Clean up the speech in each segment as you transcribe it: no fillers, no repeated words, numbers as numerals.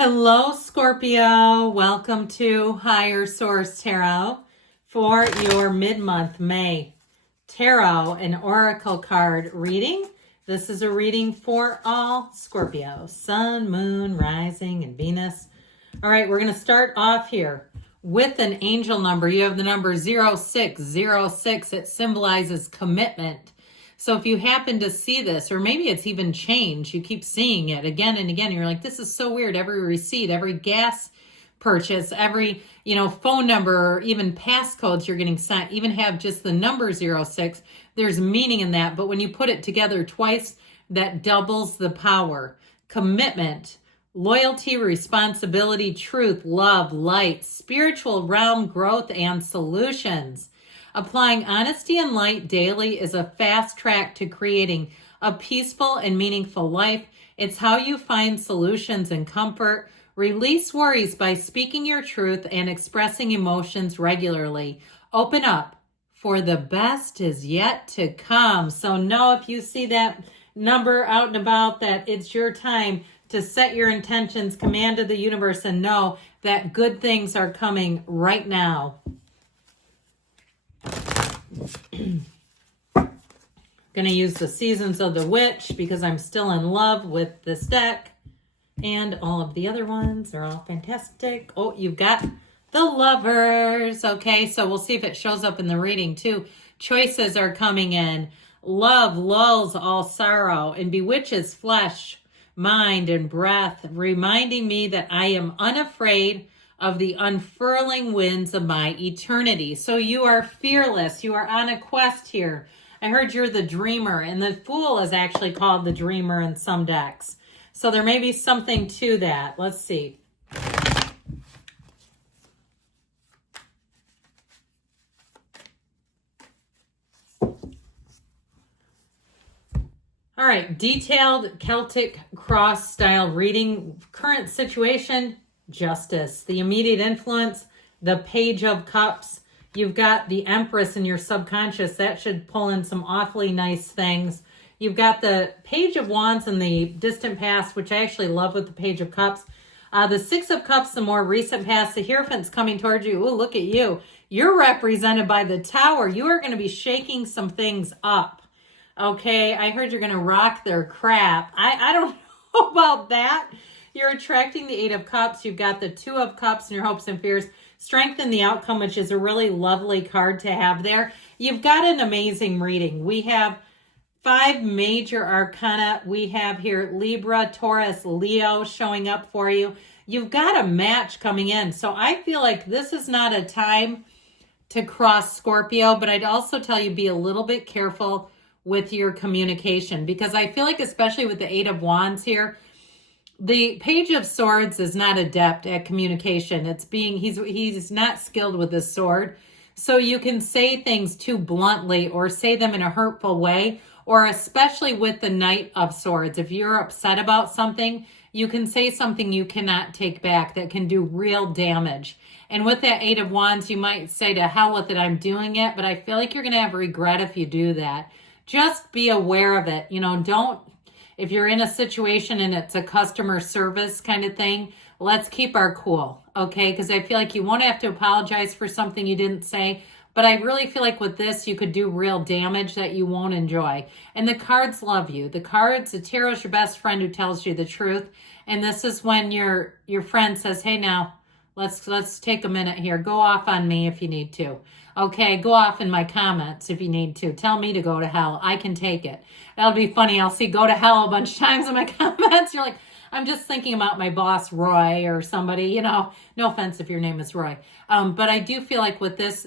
Hello, Scorpio. Welcome to Higher Source Tarot for your mid-month May Tarot and Oracle card reading. This is a reading for all Scorpios, Sun, Moon, Rising, and Venus. All right, we're going to start off here with an angel number. You have the number 0606. It symbolizes commitment. So if you happen to see this, or maybe it's even changed, you keep seeing it again and again, you're like, this is so weird. Every receipt, every gas purchase, every, phone number, or even passcodes you're getting sent, even have just the number 06, there's meaning in that. But when you put it together twice, that doubles the power. Commitment, loyalty, responsibility, truth, love, light, spiritual realm, growth, and solutions. Applying honesty and light daily is a fast track to creating a peaceful and meaningful life. It's how you find solutions and comfort. Release worries by speaking your truth and expressing emotions regularly. Open up, for the best is yet to come. So know if you see that number out and about that it's your time to set your intentions, command to the universe, and know that good things are coming right now. Going to use the Seasons of the Witch because I'm still in love with this deck, and all of the other ones are all fantastic. Oh, you've got the Lovers. Okay, so we'll see if it shows up in the reading too. Choices are coming in. Love lulls all sorrow and bewitches flesh, mind, and breath, reminding me that I am unafraid of the unfurling winds of my eternity. So you are fearless. You are on a quest here. I heard you're the dreamer, and the Fool is actually called the dreamer in some decks. So there may be something to that. Let's see. All right, detailed Celtic cross style reading. Current situation, justice. The immediate influence, the Page of Cups. You've got the Empress in your subconscious. That should pull in some awfully nice things. You've got the Page of Wands in the distant past, which I actually love with the Page of Cups. The Six of Cups, the more recent past. The Hierophant's coming towards you. Ooh, look at you. You're represented by the Tower. You are going to be shaking some things up. Okay, I heard you're going to rock their crap. I don't know about that. You're attracting the Eight of Cups. You've got the Two of Cups in your hopes and fears. Strengthen the outcome, which is a really lovely card to have there. You've got an amazing reading. We have 5 major arcana. We have here Libra, Taurus, Leo showing up for you. You've got a match coming in. So I feel like this is not a time to cross Scorpio, but I'd also tell you be a little bit careful with your communication, because I feel like especially with the Eight of Wands here, the Page of Swords is not adept at communication. He's not skilled with the sword. So you can say things too bluntly or say them in a hurtful way, or especially with the Knight of Swords. If you're upset about something, you can say something you cannot take back that can do real damage. And with that Eight of Wands, you might say, to hell with it, I'm doing it. But I feel like you're going to have regret if you do that. Just be aware of it. If you're in a situation and it's a customer service kind of thing, let's keep our cool, okay? Because I feel like you won't have to apologize for something you didn't say, but I really feel like with this, you could do real damage that you won't enjoy. And the cards love you. The tarot's your best friend who tells you the truth. And this is when your friend says, hey, now, let's take a minute here. Go off on me if you need to. Okay, go off in my comments if you need to. Tell me to go to hell. I can take it. That'll be funny. I'll see go to hell a bunch of times in my comments. You're like, I'm just thinking about my boss, Roy, or somebody, no offense if your name is Roy. But I do feel like with this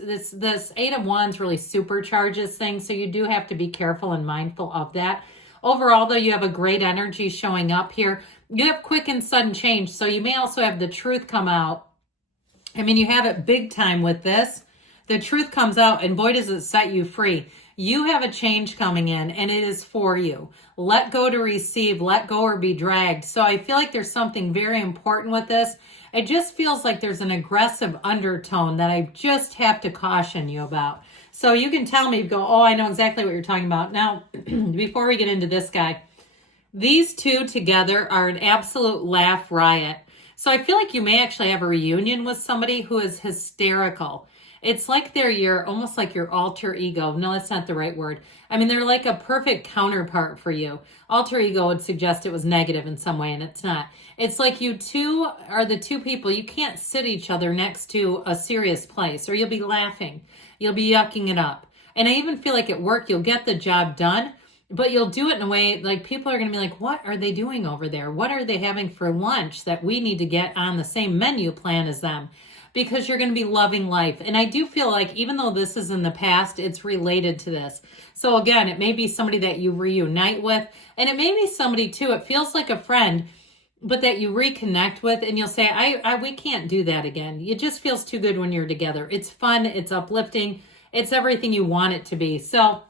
Eight of Wands really supercharges things. So you do have to be careful and mindful of that. Overall, though, you have a great energy showing up here. You have quick and sudden change. So you may also have the truth come out. I mean, you have it big time with this. The truth comes out, and boy, does it set you free. You have a change coming in, and it is for you. Let go to receive, let go or be dragged. So I feel like there's something very important with this. It just feels like there's an aggressive undertone that I just have to caution you about. So you can tell me, go, oh, I know exactly what you're talking about. Now, before we get into this guy, these two together are an absolute laugh riot. So I feel like you may actually have a reunion with somebody who is hysterical. It's like they're almost like your alter ego. No, that's not the right word. I mean, they're like a perfect counterpart for you. Alter ego would suggest it was negative in some way, and it's not. It's like you two are the two people. You can't sit each other next to a serious place, or you'll be laughing. You'll be yucking it up. And I even feel like at work, you'll get the job done, but you'll do it in a way like people are going to be like, what are they doing over there? What are they having for lunch that we need to get on the same menu plan as them? Because you're going to be loving life. And I do feel like even though this is in the past, it's related to this. So again, it may be somebody that you reunite with, and it may be somebody too, it feels like a friend, but that you reconnect with, and you'll say, we can't do that again. It just feels too good when you're together. It's fun, it's uplifting, it's everything you want it to be. So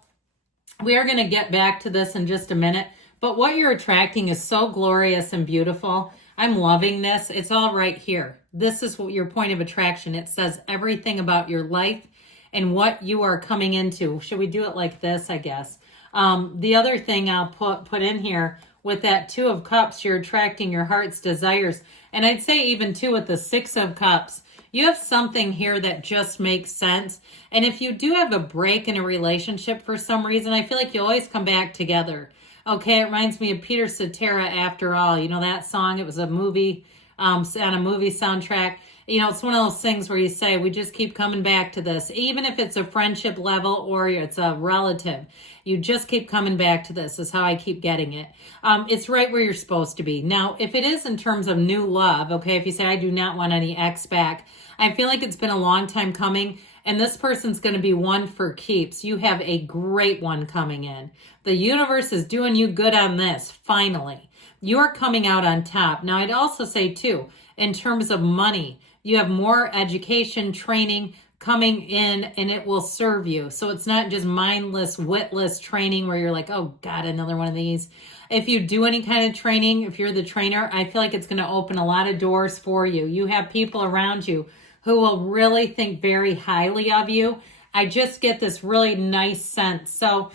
we are going to get back to this in just a minute, but what you're attracting is so glorious and beautiful. I'm loving this. It's all right here. This is what your point of attraction. It says everything about your life and what you are coming into. Should we do it like this, I guess? The other thing I'll put in here with that 2 of Cups, you're attracting your heart's desires. And I'd say even too with the 6 of Cups, you have something here that just makes sense. And if you do have a break in a relationship for some reason, I feel like you always come back together. Okay, it reminds me of Peter Cetera, After All. You know that song? It was a movie, on a movie soundtrack. You know, it's one of those things where you say, we just keep coming back to this. Even if it's a friendship level or it's a relative, you just keep coming back to this is how I keep getting it. It's right where you're supposed to be. Now, if it is in terms of new love, okay, if you say, I do not want any ex back, I feel like it's been a long time coming, and this person's going to be one for keeps. You have a great one coming in. The universe is doing you good on this, finally. You're coming out on top. Now, I'd also say, too, in terms of money, you have more education, training coming in, and it will serve you. So it's not just mindless, witless training where you're like, oh, God, another one of these. If you do any kind of training, if you're the trainer, I feel like it's going to open a lot of doors for you. You have people around you who will really think very highly of you. I just get this really nice sense. So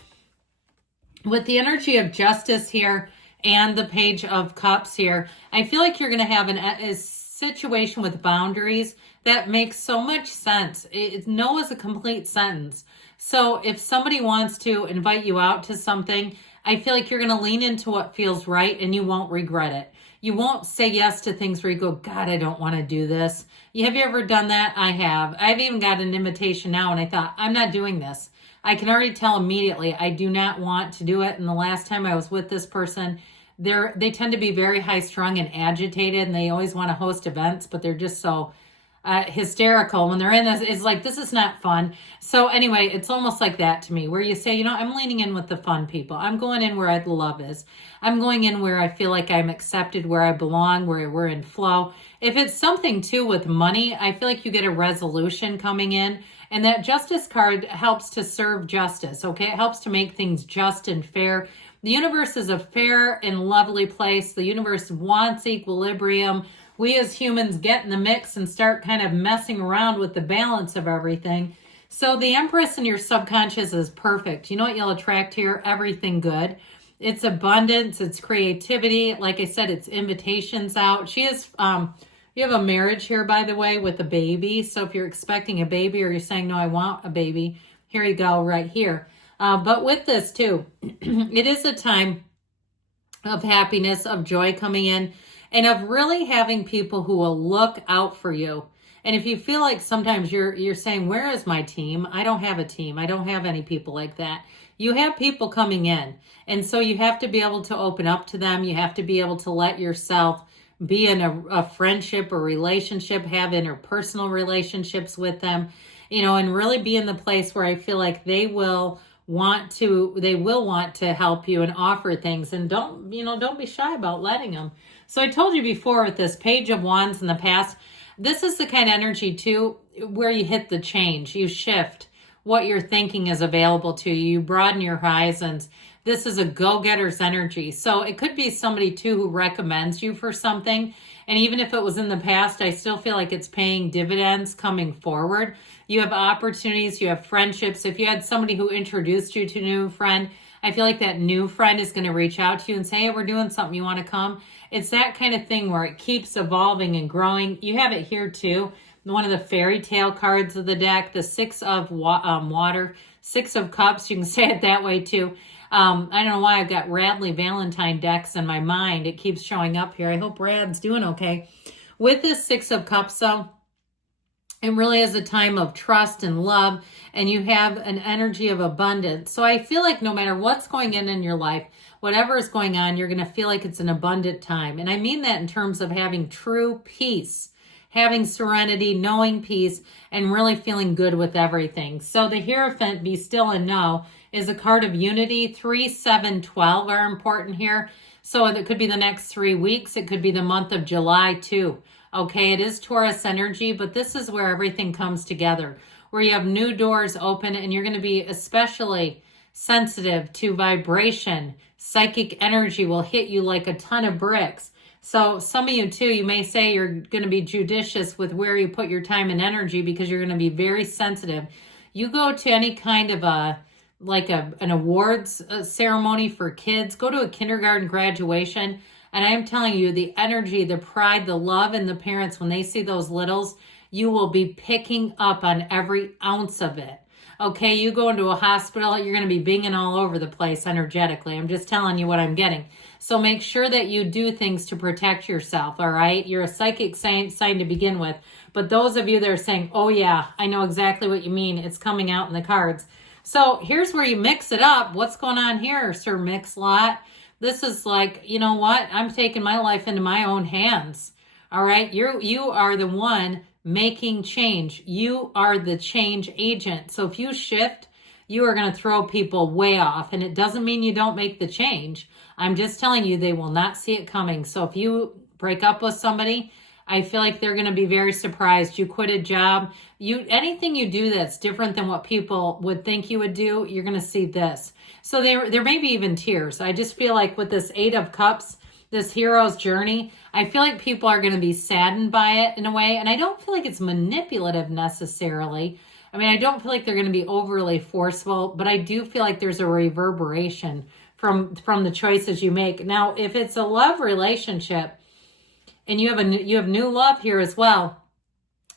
with the energy of Justice here and the Page of Cups here, I feel like you're going to have a situation with boundaries that makes so much sense. No is a complete sentence. So if somebody wants to invite you out to something, I feel like you're going to lean into what feels right and you won't regret it. You won't say yes to things where you go, God, I don't want to do this. Have you ever done that? I have. I've even got an invitation now and I thought, I'm not doing this. I can already tell immediately I do not want to do it. And the last time I was with this person, they tend to be very high strung and agitated, and they always want to host events, but they're just so hysterical when they're in this. It's like, this is not fun. So anyway, it's almost like that to me, where you say, I'm leaning in with the fun people. I'm going in where the love is. I'm going in where I feel like I'm accepted, where I belong, where we're in flow. If it's something too with money, I feel like you get a resolution coming in, and that Justice card helps to serve justice. Okay. It helps to make things just and fair. The universe is a fair and lovely place. The universe wants equilibrium. We as humans get in the mix and start kind of messing around with the balance of everything. So the Empress in your subconscious is perfect. You know what you'll attract here? Everything good. It's abundance. It's creativity. Like I said, it's invitations out. You have a marriage here, by the way, with a baby. So if you're expecting a baby or you're saying, no, I want a baby, here you go right here. But with this too, it is a time of happiness, of joy coming in, and of really having people who will look out for you. And if you feel like sometimes you're saying, where is my team? I don't have a team. I don't have any people like that. You have people coming in. And so you have to be able to open up to them. You have to be able to let yourself be in a friendship or relationship, have interpersonal relationships with them, and really be in the place where I feel like they will want to help you and offer things, and don't be shy about letting them. So I told you before with this Page of Wands in the past, this is the kind of energy too where you hit the change, you shift what you're thinking is available to you, you broaden your horizons. This is a go-getter's energy. So it could be somebody too who recommends you for something. And even if it was in the past, I still feel like it's paying dividends coming forward. You have opportunities, you have friendships. If you had somebody who introduced you to a new friend, I feel like that new friend is going to reach out to you and say, hey, we're doing something. You want to come? It's that kind of thing where it keeps evolving and growing. You have it here too. One of the fairy tale cards of the deck, the Six of Water, Six of Cups. You can say it that way too. I don't know why I've got Radley Valentine decks in my mind. It keeps showing up here. I hope Rad's doing okay. With this Six of Cups, though, it really is a time of trust and love, and you have an energy of abundance. So I feel like no matter what's going in your life, whatever is going on, you're going to feel like it's an abundant time. And I mean that in terms of having true peace, having serenity, knowing peace, and really feeling good with everything. So the Hierophant, be still and know, is a card of unity. 3, 7, 12 are important here. So it could be the next 3 weeks. It could be the month of July too. Okay, it is Taurus energy, but this is where everything comes together, where you have new doors open, and you're going to be especially sensitive to vibration. Psychic energy will hit you like a ton of bricks. So some of you too, you may say you're going to be judicious with where you put your time and energy, because you're going to be very sensitive. You go to any kind of an awards ceremony for kids, go to a kindergarten graduation, and I am telling you, the energy, the pride, the love in the parents, when they see those littles, you will be picking up on every ounce of it. Okay, you go into a hospital, you're going to be binging all over the place energetically. I'm just telling you what I'm getting. So make sure that you do things to protect yourself, all right? You're a psychic sign to begin with. But those of you that are saying, oh yeah, I know exactly what you mean, it's coming out in the cards. So here's where you mix it up. What's going on here, Sir Mix-a-Lot? This is like, you know what? I'm taking my life into my own hands, all right? You are the one making change. You are the change agent. So if you shift, you are going to throw people way off. And it doesn't mean you don't make the change. I'm just telling you, they will not see it coming. So if you break up with somebody, I feel like they're going to be very surprised. You quit a job. Anything you do that's different than what people would think you would do, you're going to see this. So there may be even tears. I just feel like with this 8 of Cups, this hero's journey, I feel like people are going to be saddened by it in a way. And I don't feel like it's manipulative necessarily. I mean, I don't feel like they're going to be overly forceful, but I do feel like there's a reverberation from the choices you make. Now, if it's a love relationship and you have new love here as well,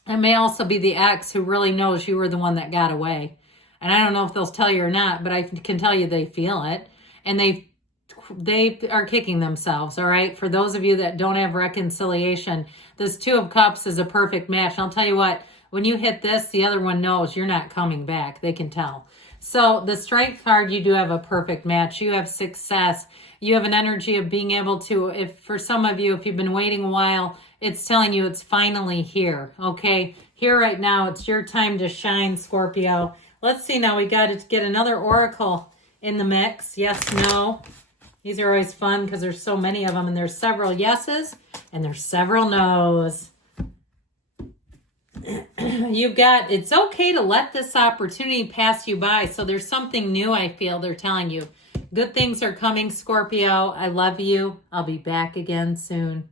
it may also be the ex who really knows you were the one that got away. And I don't know if they'll tell you or not, but I can tell you they feel it. And they are kicking themselves, all right? For those of you that don't have reconciliation, this 2 of Cups is a perfect match. And I'll tell you what, when you hit this, the other one knows you're not coming back. They can tell. So the Strength card, you do have a perfect match. You have success. You have an energy of being able to, if for some of you, if you've been waiting a while, it's telling you it's finally here, okay? Here right now, it's your time to shine, Scorpio. Let's see now, we got to get another oracle in the mix. Yes, no. These are always fun because there's so many of them, and there's several yeses and there's several no's. You've got, it's okay to let this opportunity pass you by. So there's something new, I feel they're telling you. Good things are coming, Scorpio. I love you. I'll be back again soon.